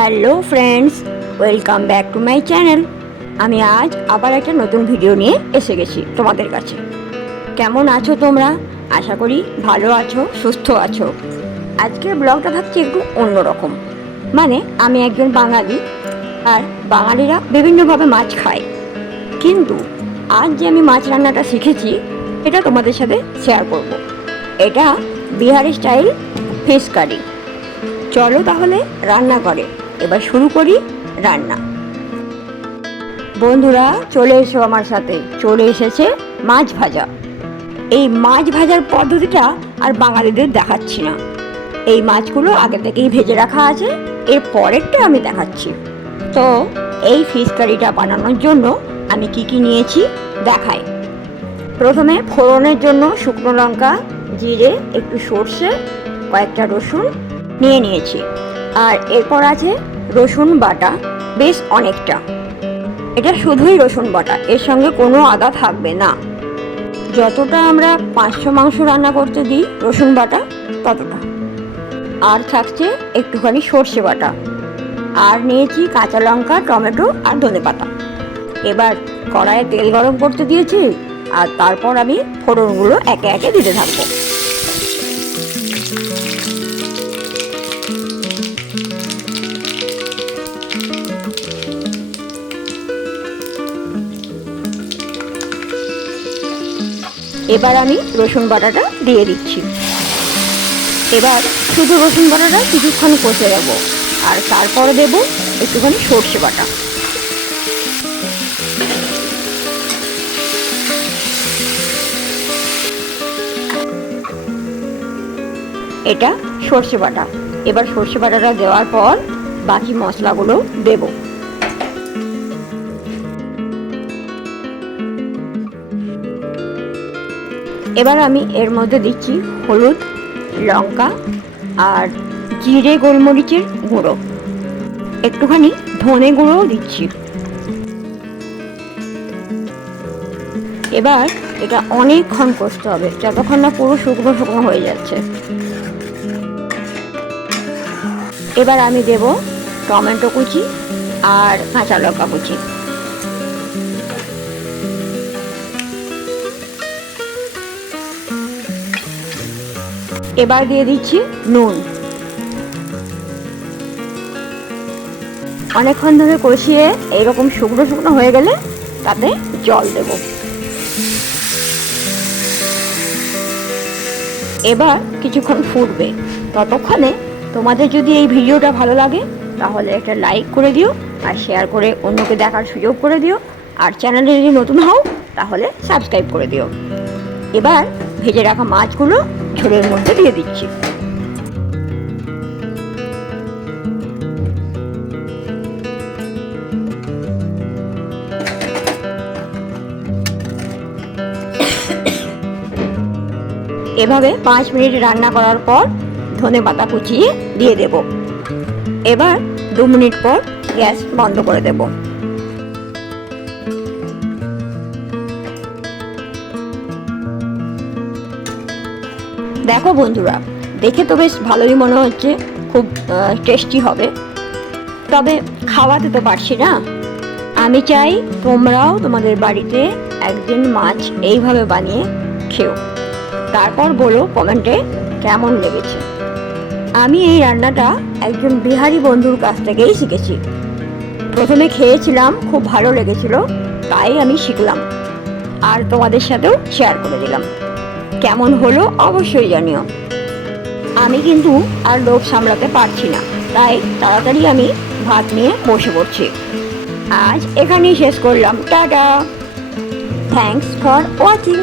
Hello friends, welcome back to my channel. আমি আজ আবার একটা নতুন ভিডিও নিয়ে এসে গেছি তোমাদের কাছে। কেমন আছো তোমরা? আশা করি ভালো আছো, সুস্থ আছো। আজকের ব্লগটা থাকছে একটু অন্যরকম। মানে আমি একজন বাঙালি, আর বাঙালিরা বিভিন্নভাবে মাছ খায়, কিন্তু আজ যে আমি মাছ রান্নাটা শিখেছি এটা তোমাদের সাথে শেয়ার করব। এটা বিহারি স্টাইল ফিশ কারি। চলো তাহলে রান্না করে এবার শুরু করি রান্না। বন্ধুরা চলে এসো আমার সাথে। চলে এসেছে মাছ ভাজা। এই মাছ ভাজার পদ্ধতিটা আর বাঙালিদের দেখাচ্ছি না, এই মাছগুলো আগে থেকেই ভেজে রাখা আছে, এর পরেরটা আমি দেখাচ্ছি। তো এই ফিশ কারিটা বানানোর জন্য আমি কি কি নিয়েছি দেখাই। প্রথমে ফোড়নের জন্য শুকনো লঙ্কা, জিরে, একটু সর্ষে, কয়েকটা রসুন নিয়েছি। আর এরপর আছে রসুন বাটা, বেশ অনেকটা। এটা শুধুই রসুন বাটা, এর সঙ্গে কোনো আদা থাকবে না। যতটা আমরা 500 মাংস রান্না করতে দিই রসুন বাটা ততটা। আর থাকছে একটুখানি সর্ষে বাটা, আর নিয়েছি কাঁচা লঙ্কা, টমেটো আর ধনেপাতা। এবার কড়াইয়ে তেল গরম করতে দিয়েছি, আর তারপর আমি ফোড়নগুলো একে একে দিতে থাকবো। এবার আমি রসুন বাটাটা দিয়ে দিচ্ছি। এবার শুধু রসুন বাটাটা কিছুক্ষণ কষে দেবো, আর তারপরে দেব একটুখানি সর্ষে বাটা। এটা সর্ষে বাটা। এবার সর্ষে বাটাটা দেওয়ার পর বাকি মশলাগুলো দেব। এবার আমি এর মধ্যে দিচ্ছি হলুদ, লঙ্কা আর জিরে গোলমরিচের গুঁড়ো, একটুখানি ধনে গুঁড়োও দিচ্ছি। এবার এটা অনেকক্ষণ কষতে হবে, যতক্ষণ না পুরো শুকনো শুকনো হয়ে যাচ্ছে। এবার আমি দেব টমেটো কুচি আর কাঁচা লঙ্কা কুচি। এবার দিয়ে দিচ্ছি নুন। অনেকক্ষণ ধরে কষিয়ে এইরকম শুকনো শুকনো হয়ে গেলে তাতে জল দেব। এবার কিছুক্ষণ ফুটবে, ততক্ষণে তোমাদের যদি এই ভিডিওটা ভালো লাগে তাহলে একটা লাইক করে দিও, আর শেয়ার করে অন্যকে দেখার সুযোগ করে দিও। আর চ্যানেলে যদি নতুন হও তাহলে সাবস্ক্রাইব করে দিও। এবার ভেজে রাখা মাছগুলো ঝোলের মধ্যে দিয়ে দিচ্ছি। এভাবে 5 মিনিট রান্না করার পর ধনেপাতা কুচিয়ে দিয়ে দেব। এবার 2 মিনিট পর গ্যাস বন্ধ করে দেব। দেখো বন্ধুরা, দেখে তো বেশ ভালোই মনে হচ্ছে, খুব টেস্টি হবে, তবে খাওয়াতে তো পারছি না। আমি চাই তোমরাও তোমাদের বাড়িতে একদিন মাছ এইভাবে বানিয়ে খেও, তারপর বলো কমেন্টে কেমন লেগেছে। আমি এই রান্নাটা একজন বিহারি বন্ধুর কাছ থেকেই শিখেছি। প্রথমে খেয়েছিলাম, খুব ভালো লেগেছিল, তাই আমি শিখলাম আর তোমাদের সাথেও শেয়ার করে দিলাম। কেমন হলো অবশ্যই জানিও। আমি কিন্তু আর লোভ সামলাতে পারছি না, তাই তাড়াতাড়ি আমি ভাত নিয়ে বসে পড়ছি। আজ এখানেই শেষ করলাম। Tata, thanks for watching.